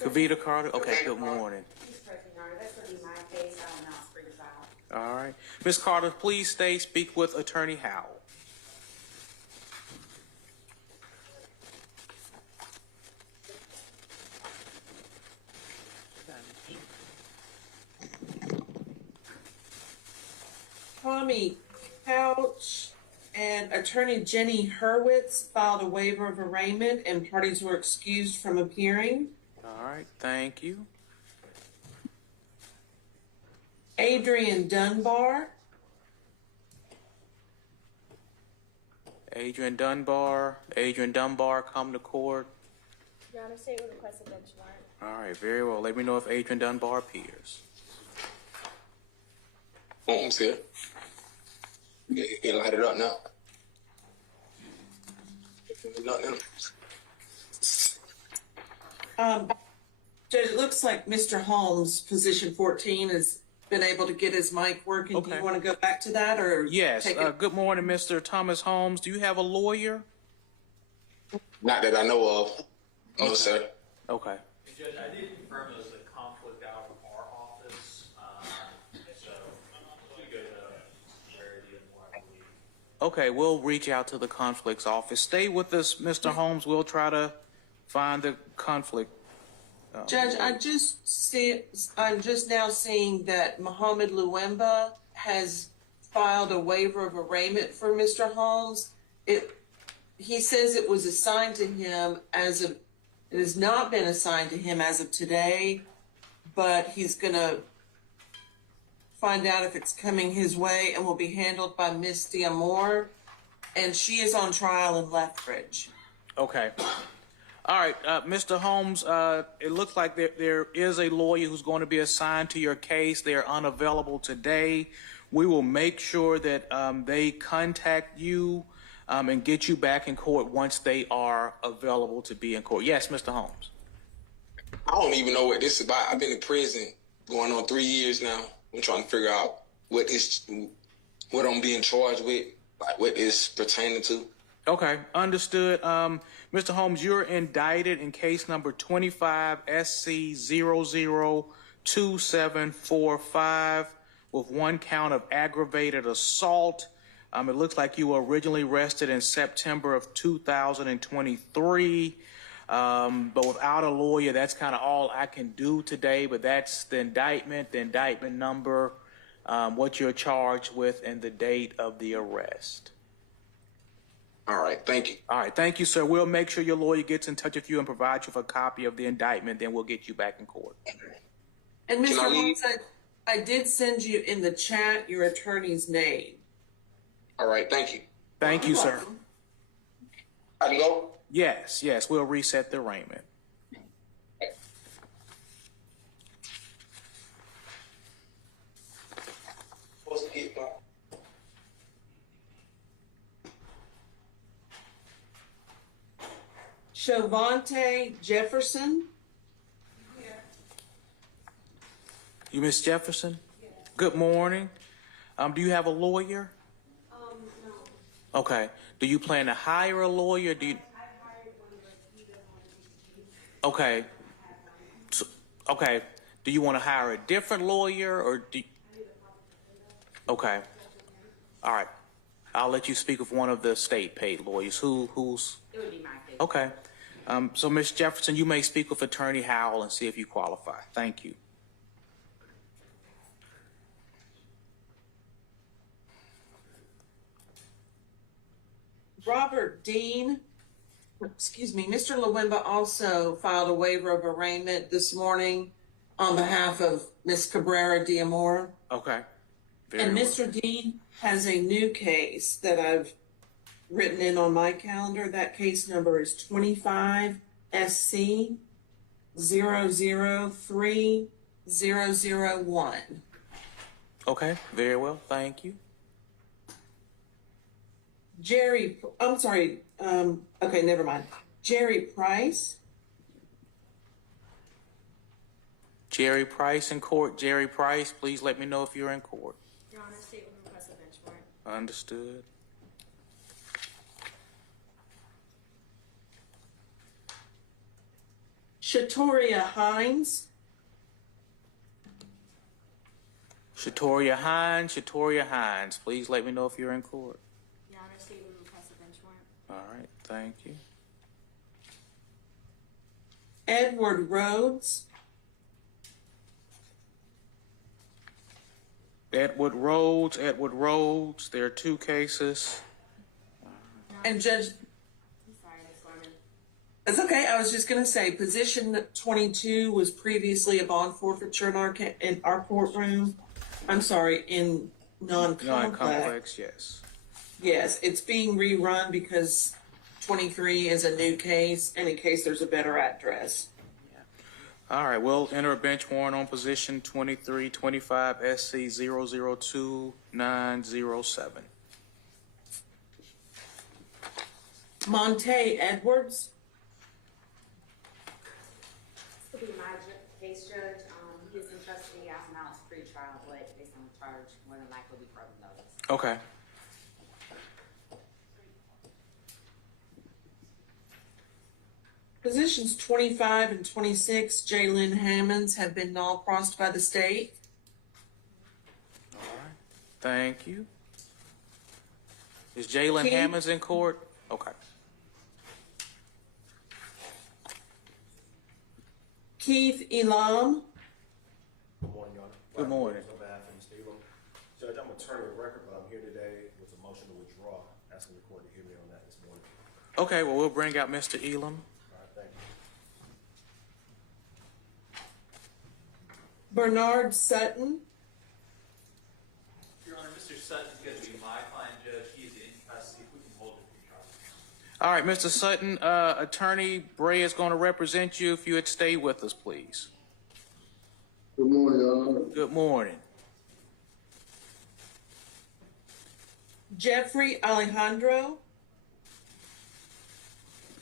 Kavita Carter. Okay, good morning. Mr. President, Your Honor, that's going to be my case. I'll announce for resolve. All right. Ms. Carter, please stay, speak with Attorney Howell. Tommy Couch and attorney Jenny Hurwitz filed a waiver of arraignment and parties were excused from appearing. All right, thank you. Adrian Dunbar. Adrian Dunbar, come to court. Your Honor, state will request a bench warrant. All right, very well. Let me know if Adrian Dunbar appears. Holmes here. You light it up now. Judge, it looks like Mr. Holmes, position 14, has been able to get his mic working. Okay. Do you want to go back to that or? Yes, take it? good morning, Mr. Thomas Holmes. Do you have a lawyer? Not that I know of. No, sir. Okay. Judge, I did confirm there was a conflict out of our office, so we go to Verity and more, I believe. Okay, we'll reach out to the conflicts office. Stay with us, Mr. Holmes. We'll try to find the conflict. Judge, I'm just now seeing that Mohammed Luemba has filed a waiver of arraignment for Mr. Holmes. He says it was assigned to him it has not been assigned to him as of today, but he's gonna find out if it's coming his way and will be handled by Miss Diamore, and she is on trial in Lethbridge. Okay. All right, Mr. Holmes, it looks like there is a lawyer who's going to be assigned to your case. They are unavailable today. We will make sure that they contact you and get you back in court once they are available to be in court. Yes, Mr. Holmes. I don't even know what this is about. I've been in prison going on 3 years now. I'm trying to figure out what I'm being charged with, like what is pertaining to. Okay, understood. Mr. Holmes, you're indicted in case number 25 SC 002745 with one count of aggravated assault. It looks like you were originally arrested in September of 2023, but without a lawyer, that's kind of all I can do today, but that's the indictment number, what you're charged with, and the date of the arrest. All right, thank you. All right, thank you, sir. We'll make sure your lawyer gets in touch with you and provide you with a copy of the indictment, then we'll get you back in court. And Mr. Can I leave? Holmes, I did send you in the chat your attorney's name. All right, thank you. Thank you, sir. I can go? Yes, we'll reset the arraignment. Supposed to get my... Shavante Jefferson. You, Miss Jefferson? Yes. Good morning. Do you have a lawyer? No. Okay. Do you plan to hire a lawyer? I hired one, but you don't want to be. Okay. Okay. Do you want to hire a different lawyer or do you... Okay. All right. I'll let you speak with one of the state paid lawyers. Who's? It would be my case. Okay. So Ms. Jefferson, you may speak with Attorney Howell and see if you qualify. Thank you. Robert Dean, Mr. Luemba also filed a waiver of arraignment this morning on behalf of Ms. Cabrera Diamore. Okay. And well. Mr. Dean has a new case that I've written in on my calendar. That case number is 25 SC 003001. Okay. Very well. Thank you. Okay, never mind. Jerry Price. Jerry Price in court. Jerry Price, please let me know if you're in court. Your Honor, state will request a bench warrant. Understood. Shatoria Hines. Shatoria Hines, please let me know if you're in court. Your Honor, Stephen requests a bench warrant. All right, thank you. Edward Rhodes. Edward Rhodes, there are two cases. And Judge, I'm sorry, Ms. Gorman. it's okay. I was just going to say, position 22 was previously a bond forfeiture in our courtroom. I'm sorry, in non-complex. Non-complex, yes. Yes, it's being rerun because 23 is a new case, and in case there's a better address. All right, we'll enter a bench warrant on position 2325 SC 002907. Monte Edwards. This will be my case, Judge. He is in custody. I've announced pre-trial, but based on the charge, more than likely be further notice. Okay. Positions 25 and 26, Jalen Hammonds, have been null-crossed by the state. All right, thank you. Is Jalen Keith? Hammonds in court? Okay. Keith Elam. Good morning, Your Honor. Good morning. On behalf of Mr. Elam. Judge, I'm attorney of record, but I'm here today with a motion to withdraw, asking the court to hear me on that this morning. Okay, well, we'll bring out Mr. Elam. All right, thank you. Bernard Sutton. Your Honor, Mr. Sutton's going to be my client, Judge. He is in custody. We can hold it pre-trial. All right, Mr. Sutton, Attorney Bray is going to represent you. If you would stay with us, please. Good morning, Your Honor. Good morning. Jeffrey Alejandro.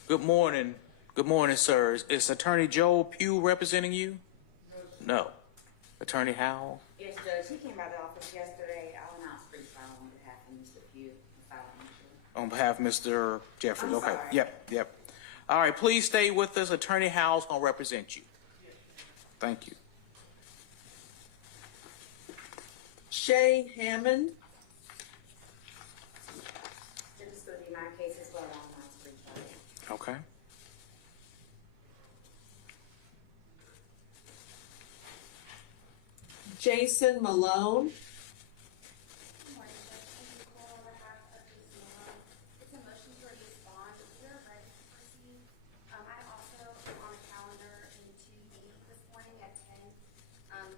Good morning. Good morning, sir. Is Attorney Joel Pugh representing you? No. Attorney Howell? Yes, Judge. He came by the office yesterday. I'll announce pre-trial on behalf of Mr. Pugh. On behalf of Mr. Jeffries. I'm Okay. sorry. Yep. All right, please stay with us. Attorney Howell's going to represent you. Thank you. Shay Hammond. This is going to be my case as well. I'll announce pre-trial. Okay. Jason Malone. Good morning, Judge. I'm Nicole on behalf of Ms. Malone. It's a motion to release bond. We're ready to proceed. I also am on a calendar in 2 this morning at 10.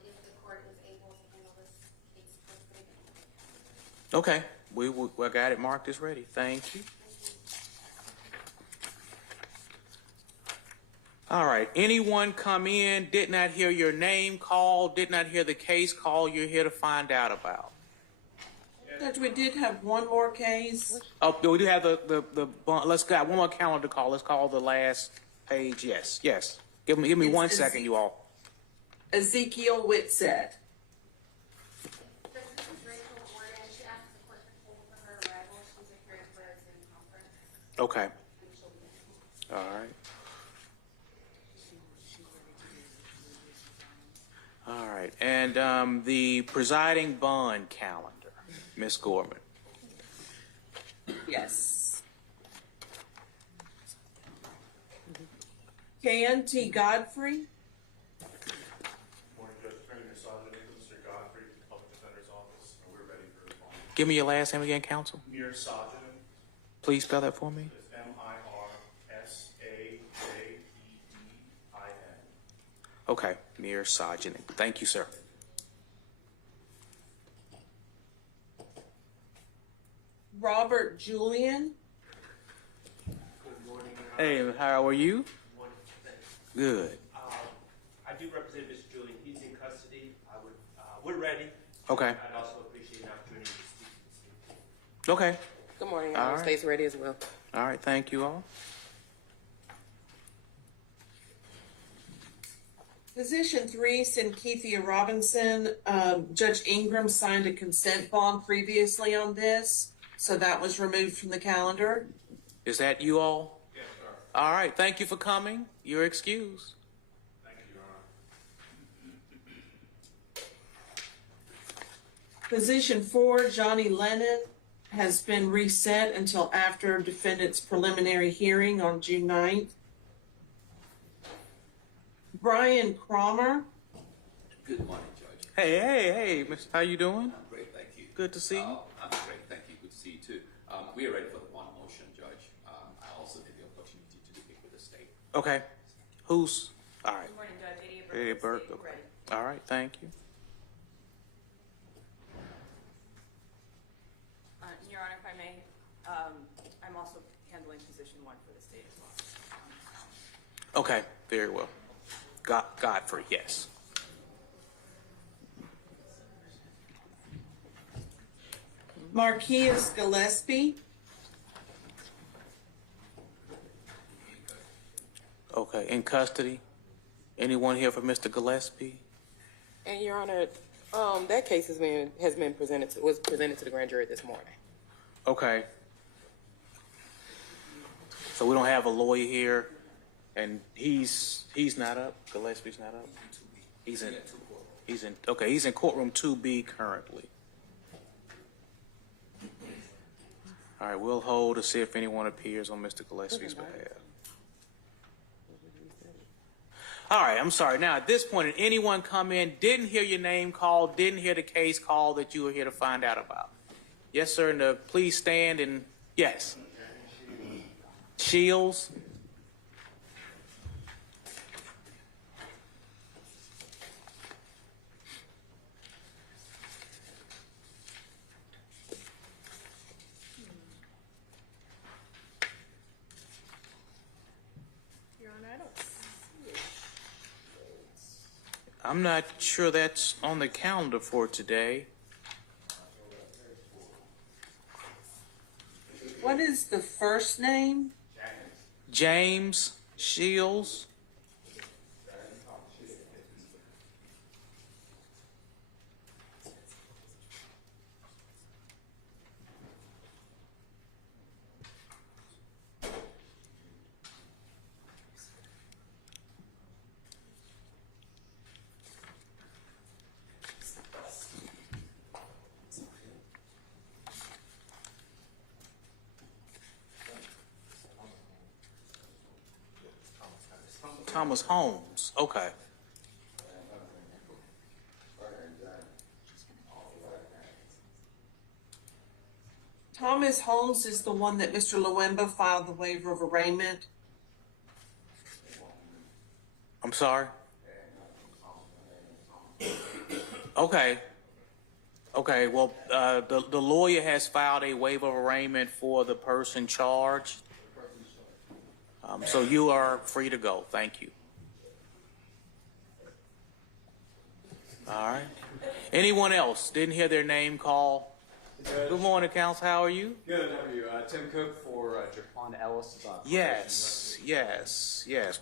If the court is able to handle this case quickly. Okay. I got it marked as ready. Thank you. All right. Anyone come in, did not hear your name called, did not hear the case call you're here to find out about? Judge, we did have one more case. Oh, we do have the let's got one more calendar call. Let's call the last page. Yes. Give me It's 1 second, you all. Ezekiel Whitsett. This is Rachel Gordon. She asked the court to hold for her arrival. She's appearing for a Zoom conference. Okay. And she'll be in. All right. All right. And the presiding bond calendar, Ms. Gorman. Yes. K.N.T. Godfrey. Morning, Judge. Attorney Misogyny, Mr. Godfrey, Public Defender's Office, and we're ready for response. Give me your last name again, counsel. Misogyny Please spell that for me. is Mirsajeedin. Okay. Mir Sajjan. Thank you, sir. Robert Julian. Good morning, Your Honor. Hey, how are you? Morning. Thanks. Good. I do represent Mr. Julian. He's in custody. We're ready. Okay. I'd also appreciate an opportunity to speak to the state. Okay. Good morning. All Our right. state's ready as well. All right. Thank you all. Position 3, Sinkethia Robinson. Judge Ingram signed a consent bond previously on this, so that was removed from the calendar. Is that you all? Yes, sir. All right. Thank you for coming. You're excused. Position 4, Johnny Lennon, has been reset until after defendant's preliminary hearing on June 9th. Brian Cromer, Good morning, Judge. Hey, miss, how you doing? I'm great, thank you. Good to see you. I'm great, thank you. Good to see you too. We are ready for the one motion, Judge. I also need the opportunity to speak with the state. Okay. Who's, all right. Good morning, Judge. Eddie Burke, okay. Ready. All right, thank you. Your Honor, if I may, I'm also handling position 1 for the state as well. Okay, very well. Godfrey, yes. Marquise Gillespie, Okay, in custody. Anyone here for Mr. Gillespie? And Your Honor, that case was presented to the grand jury this morning. Okay. So we don't have a lawyer here, and he's not up. Gillespie's not up. He's in courtroom 2B currently. All right, we'll hold to see if anyone appears on Mr. Gillespie's behalf. All right, I'm sorry. Now, at this point, did anyone come in, didn't hear your name called, didn't hear the case call that you were here to find out about? Yes, sir. And please stand and yes. Shields. Your Honor, I don't see it. I'm not sure that's on the calendar for today. what is the first name? James Shields. Thomas Holmes. Okay. Thomas Holmes is the one that Mr. Luemba filed the waiver of arraignment. I'm sorry. Okay. Okay. Well, the lawyer has filed a waiver of arraignment for the person charged. So you are free to go. Thank you. All right. Anyone else? Didn't hear their name call? Good morning, counsel. How are you? Good, how are you? Tim Cook for Jaquan Ellis. Yes.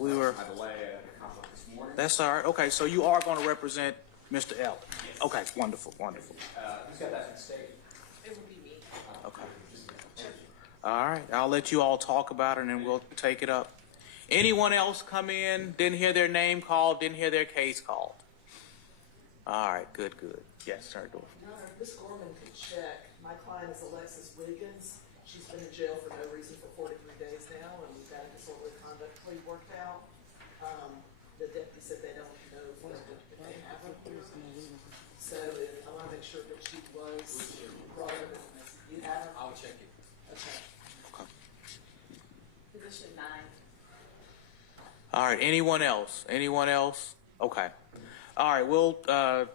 We were. My delay at the conflict this morning. That's all right. Okay, so you are going to represent Mr. Ellis. Yes. Okay, wonderful. Who's got that from state? It would be me. Okay. All right, I'll let you all talk about it and then we'll take it up. Anyone else come in, didn't hear their name called, didn't hear their case called? All right, good. Yes, sir. Your Honor, Ms. Gorman could check. My client is Alexis Wiggins. She's been in jail for no reason for 43 days now, and we've got a disorderly conduct plea worked out. The deputy said they don't know if they have it. So I want to make sure that she was brought up. You have her? I'll check it. Okay. Position 9. All right, anyone else? Okay. All right, we'll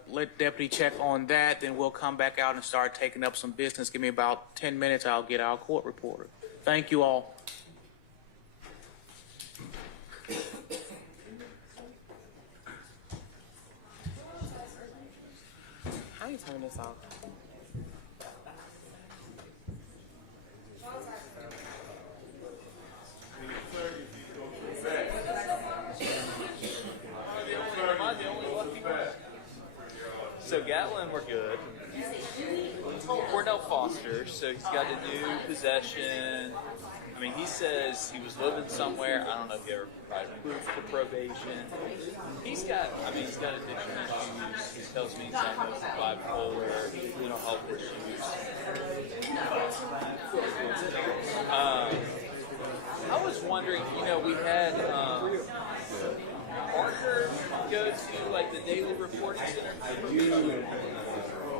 let deputy check on that, then we'll come back out and start taking up some business. Give me about 10 minutes, I'll get our court reporter. Thank you all. How you turn this off? So Gatlin, we're good. Cordell Foster, so he's got a new possession. I mean, he says he was living somewhere. I don't know if he ever provided proof to probation. He's got addiction issues. He tells me he's diagnosed with bipolar, mental health issues. I was wondering, we had Parker go to like the daily reporting center.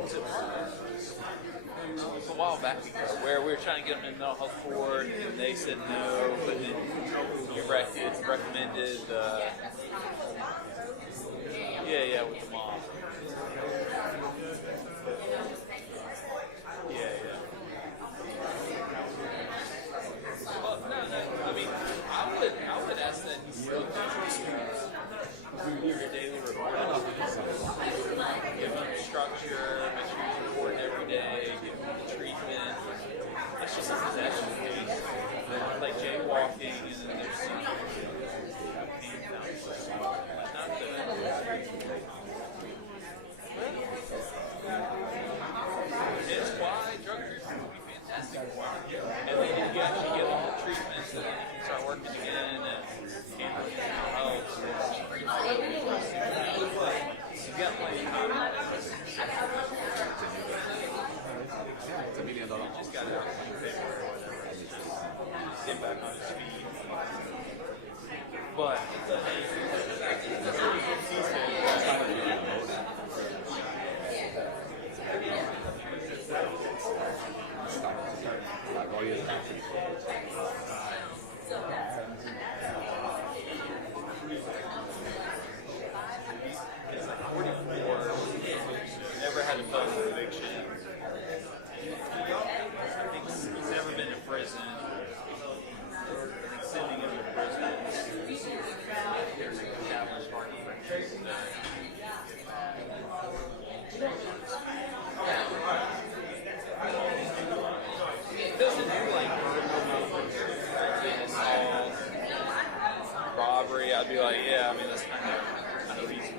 Was it Parker? It was a while back ago where we were trying to get him in mental health court and they said no, but then you recommended with the mom. Well, no, I mean, I would ask that he still do your daily reporting. Give him structure, make sure he's reporting every day, give him the treatment. That's just a possession case. Like jaywalking, and then there's some it's why drug treatment would be fantastic for him. And then if you actually give him the treatment, so then he can start working again and handle his mental health. You got plenty of time. You just got out of your paper or whatever. Get back on his feet. But it's like 44, never had a felony conviction. I think he's never been in prison. I think sending him to prison is established market. It doesn't do like assault, robbery. I'd be like, yeah, I mean that's kind of easy.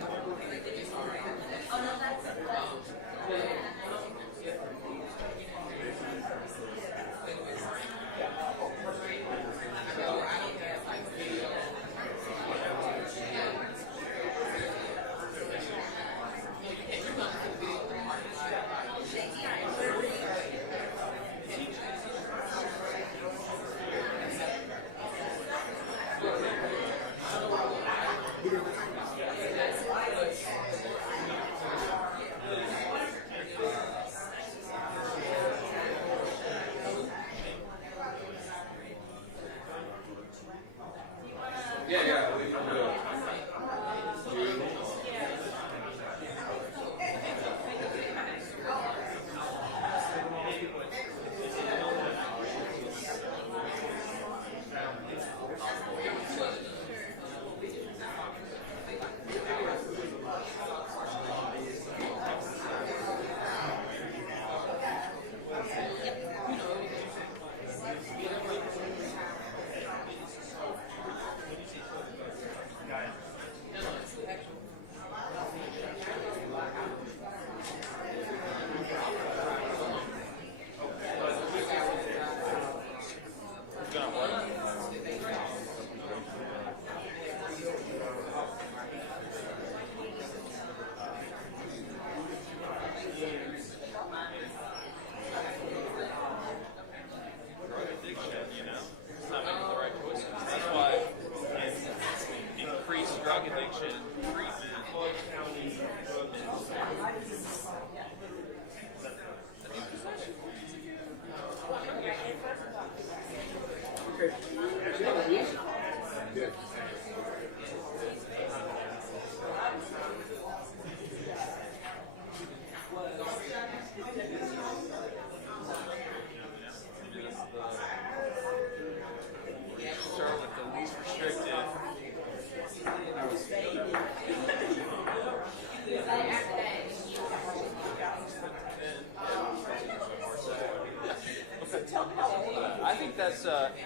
I think that's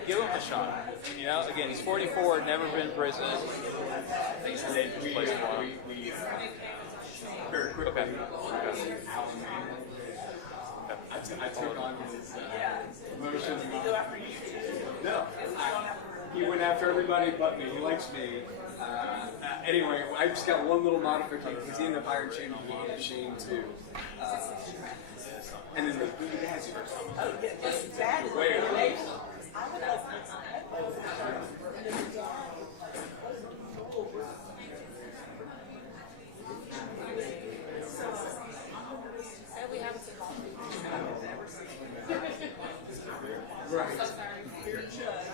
give him a shot. You know, again, he's 44, never been in prison. I think it's a dangerous place for him. Very quickly, Okay. I I took on his motion. Did he go after you too? No, he went after everybody but me. He likes me. Anyway, I just got one little modification. He's in the fire chain. He handed Shane to. And then the dad's here. Oh, yeah, this dad is Wait. I would love And we haven't seen all. Right. So sorry. Dear Judge.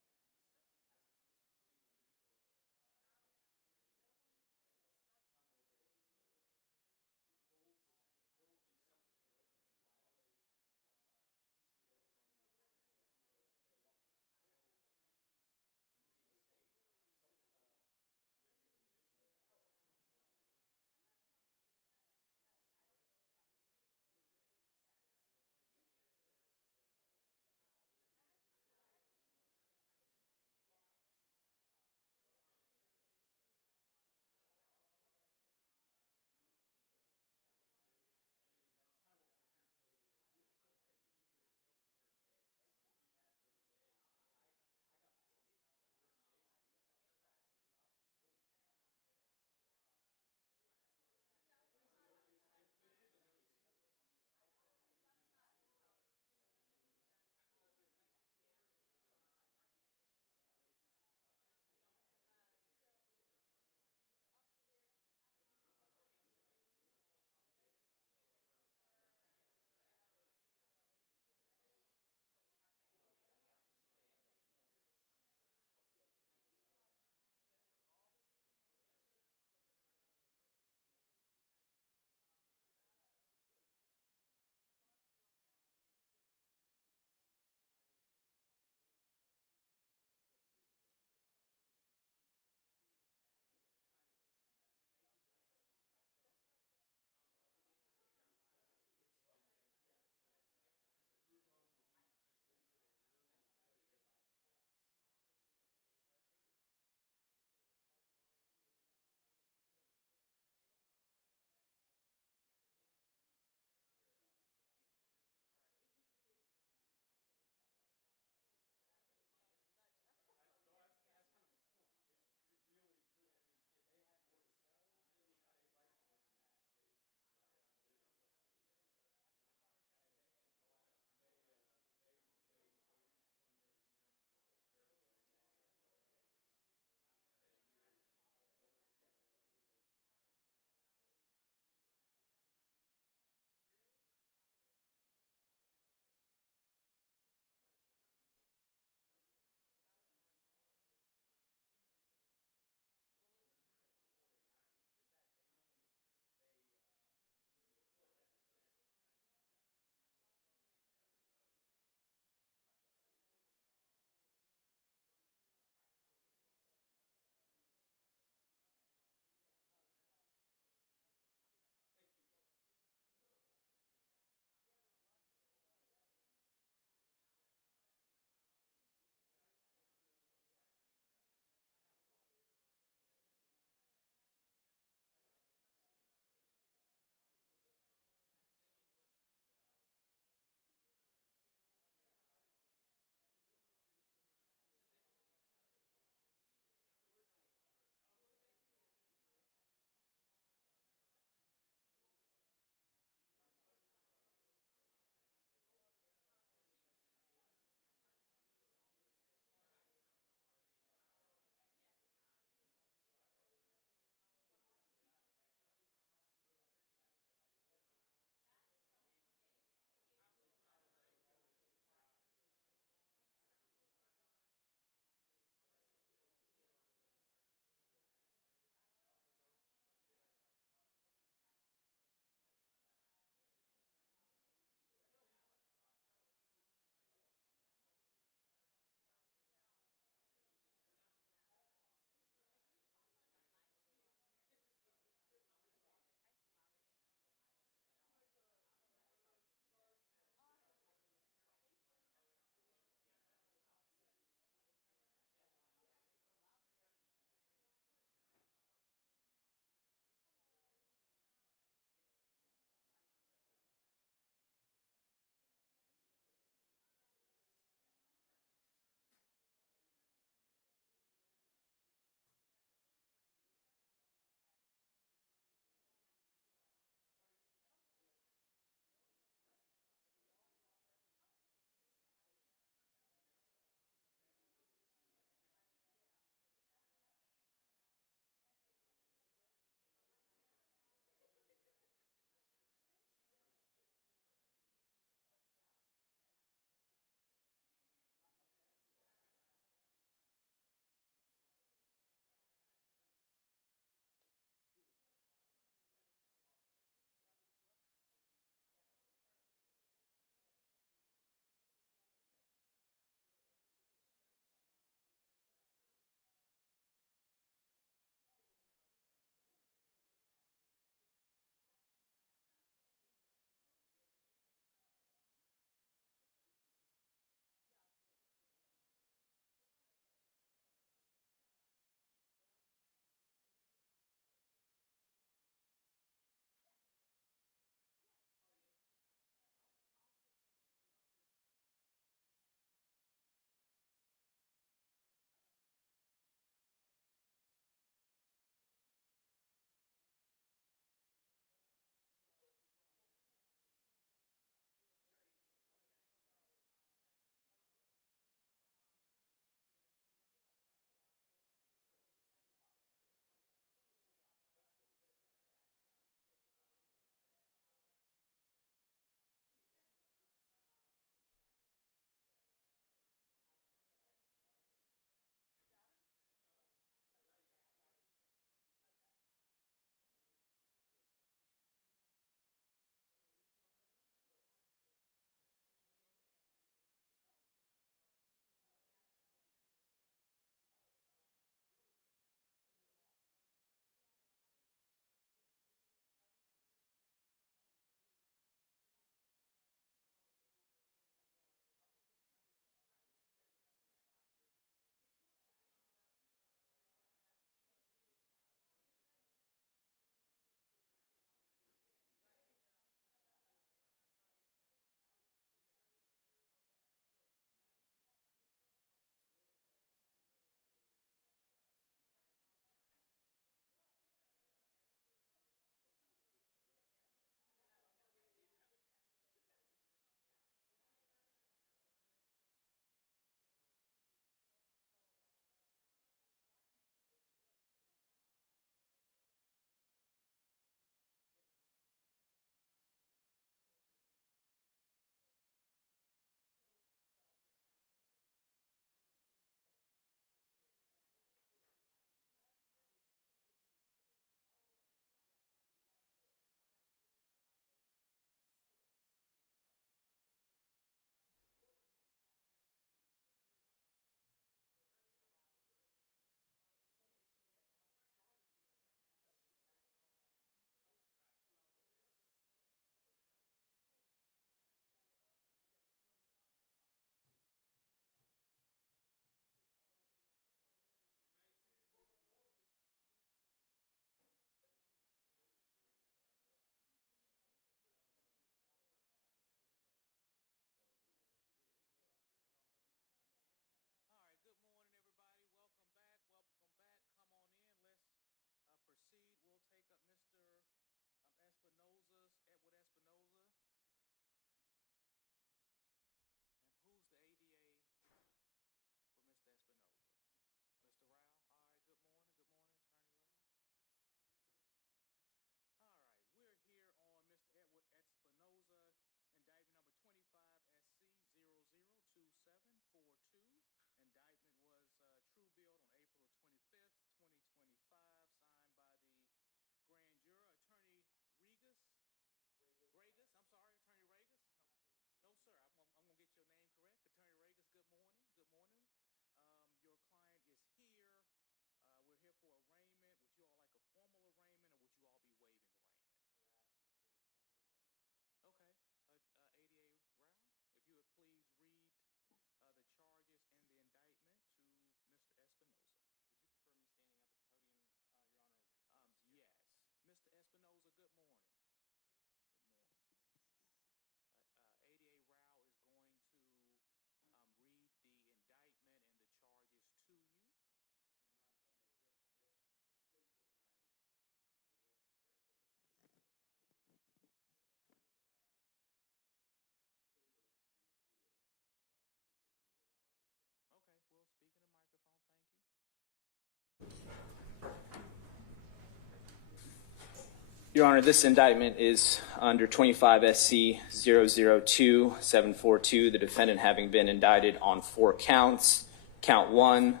Your Honor, this indictment is under 25 SC 002742, the defendant having been indicted on 4 counts. Count 1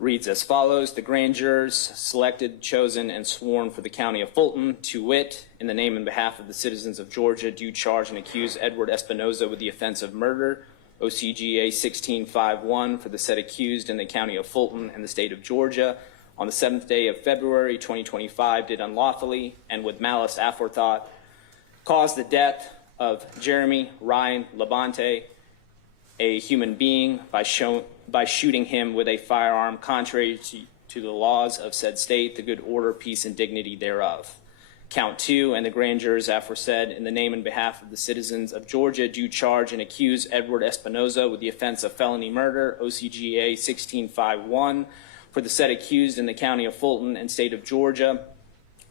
reads as follows: the grand jurors selected, chosen, and sworn for the county of Fulton, to wit, in the name and behalf of the citizens of Georgia, do charge and accuse Edward Espinoza with the offense of murder, OCGA 1651, for the said accused in the county of Fulton and the state of Georgia, on the 7th day of February 2025, did unlawfully and with malice aforethought cause the death of Jeremy Ryan Labonte, a human being, by shooting him with a firearm contrary to the laws of said state, the good order, peace, and dignity thereof. Count 2, and the grand jurors aforesaid, in the name and behalf of the citizens of Georgia, do charge and accuse Edward Espinoza with the offense of felony murder, OCGA 1651, for the said accused in the county of Fulton and state of Georgia,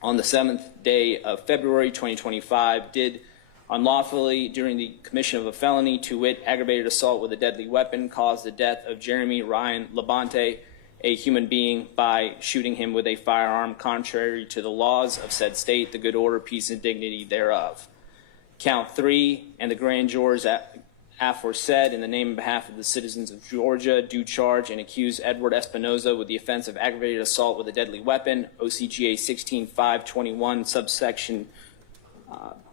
on the 7th day of February 2025, did unlawfully, during the commission of a felony, to wit, aggravated assault with a deadly weapon, cause the death of Jeremy Ryan Labonte, a human being, by shooting him with a firearm contrary to the laws of said state, the good order, peace, and dignity thereof. Count 3, and the grand jurors aforesaid, in the name and behalf of the citizens of Georgia, do charge and accuse Edward Espinoza with the offense of aggravated assault with a deadly weapon, OCGA 16521, subsection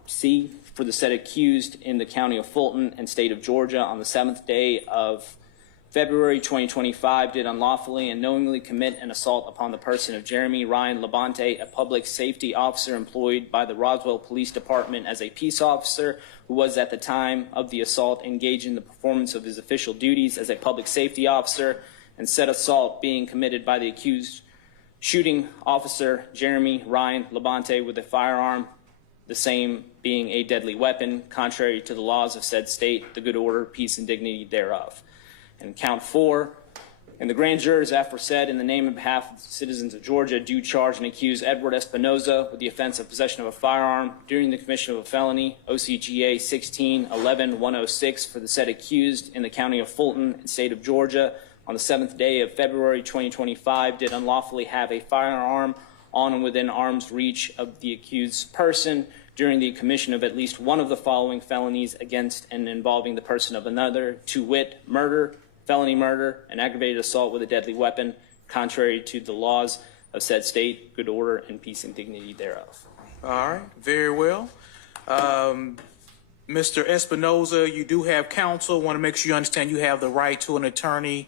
C, for the said accused in the county of Fulton and state of Georgia, on the 7th day of February 2025, did unlawfully and knowingly commit an assault upon the person of Jeremy Ryan Labonte, a public safety officer employed by the Roswell Police Department as a peace officer, who was at the time of the assault engaged in the performance of his official duties as a public safety officer, and said assault being committed by the accused shooting officer Jeremy Ryan Labonte with a firearm, the same being a deadly weapon, contrary to the laws of said state, the good order, peace, and dignity thereof. And count 4, and the grand jurors aforesaid, in the name and behalf of the citizens of Georgia, do charge and accuse Edward Espinoza with the offense of possession of a firearm during the commission of a felony, OCGA 1611106, for the said accused in the county of Fulton and state of Georgia, on the 7th day of February 2025, did unlawfully have a firearm on and within arm's reach of the accused's person during the commission of at least one of the following felonies against and involving the person of another, to wit, murder, felony murder, and aggravated assault with a deadly weapon, contrary to the laws of said state, good order, and peace and dignity thereof. All right, very well. Mr. Espinoza, you do have counsel. Want to make sure you understand you have the right to an attorney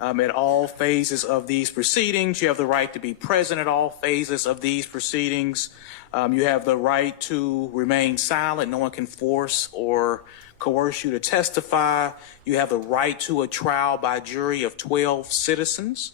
at all phases of these proceedings. You have the right to be present at all phases of these proceedings. You have the right to remain silent. No one can force or coerce you to testify. You have the right to a trial by jury of 12 citizens.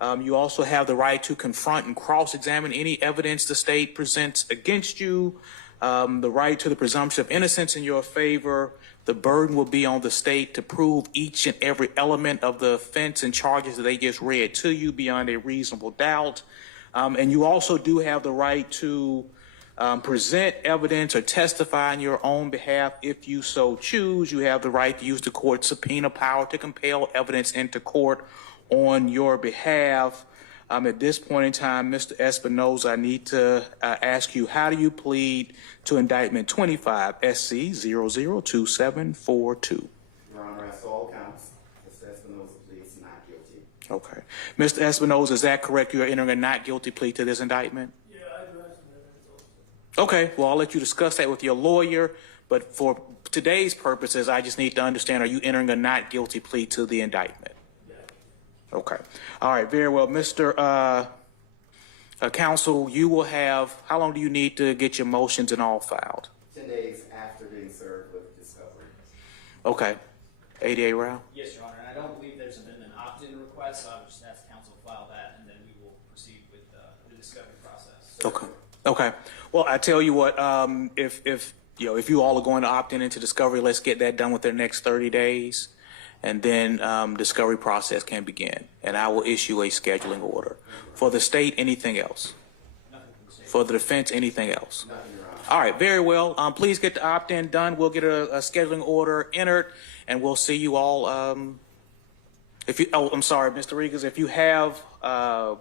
You also have the right to confront and cross-examine any evidence the state presents against you. The right to the presumption of innocence in your favor. The burden will be on the state to prove each and every element of the offense and charges that they just read to you beyond a reasonable doubt. And you also do have the right to present evidence or testify on your own behalf if you so choose. You have the right to use the court subpoena power to compel evidence into court on your behalf. At this point in time, Mr. Espinoza, I need to ask you, how do you plead to indictment 25 SC 002742? Your Honor, as to all counts, Mr. Espinoza pleads not guilty. Okay. Mr. Espinoza, is that correct? You are entering a not guilty plea to this indictment? Yeah, I do have some evidence also. Okay, well, I'll let you discuss that with your lawyer, but for today's purposes, I just need to understand, are you entering a not guilty plea to the indictment? Yeah. Okay. All right, very well. Mr. Counsel, you will have, how long do you need to get your motions and all filed? 10 days after being served with discovery. Okay. ADA Rao? Yes, Your Honor, and I don't believe there's been an opt-in request, so I would just ask counsel to file that, and then we will proceed with the discovery process. Okay. Okay. Well, I tell you what, if you all are going to opt in into discovery, let's get that done within the next 30 days. And then discovery process can begin. And I will issue a scheduling order. For the state, anything else? For the defense, anything else? All right, very well. Please get the opt-in done. We'll get a scheduling order entered, and we'll see you all. I'm sorry, Mr. Regas, if you have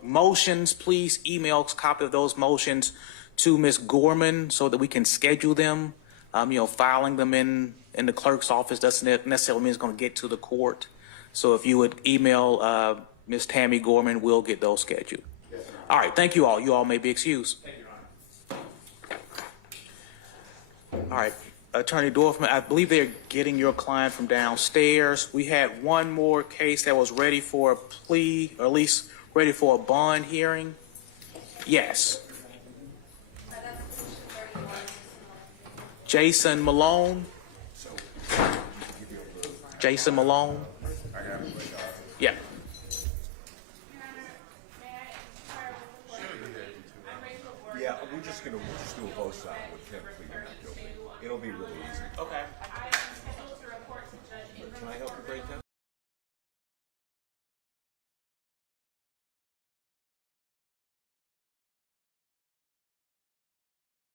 motions, please email a copy of those motions to Ms. Gorman so that we can schedule them. Filing them in the clerk's office doesn't necessarily mean it's going to get to the court. So if you would email Ms. Tammy Gorman, we'll get those scheduled. All right, thank you all. You all may be excused. Thank you, Your Honor. All right, Attorney Dorfman, I believe they're getting your client from downstairs. We had one more case that was ready for a plea, or at least ready for a bond hearing. Yes. Jason Malone. Jason Malone. Yeah. Yeah, we're just do a both sides with him pleading not guilty. It'll be really easy. Okay.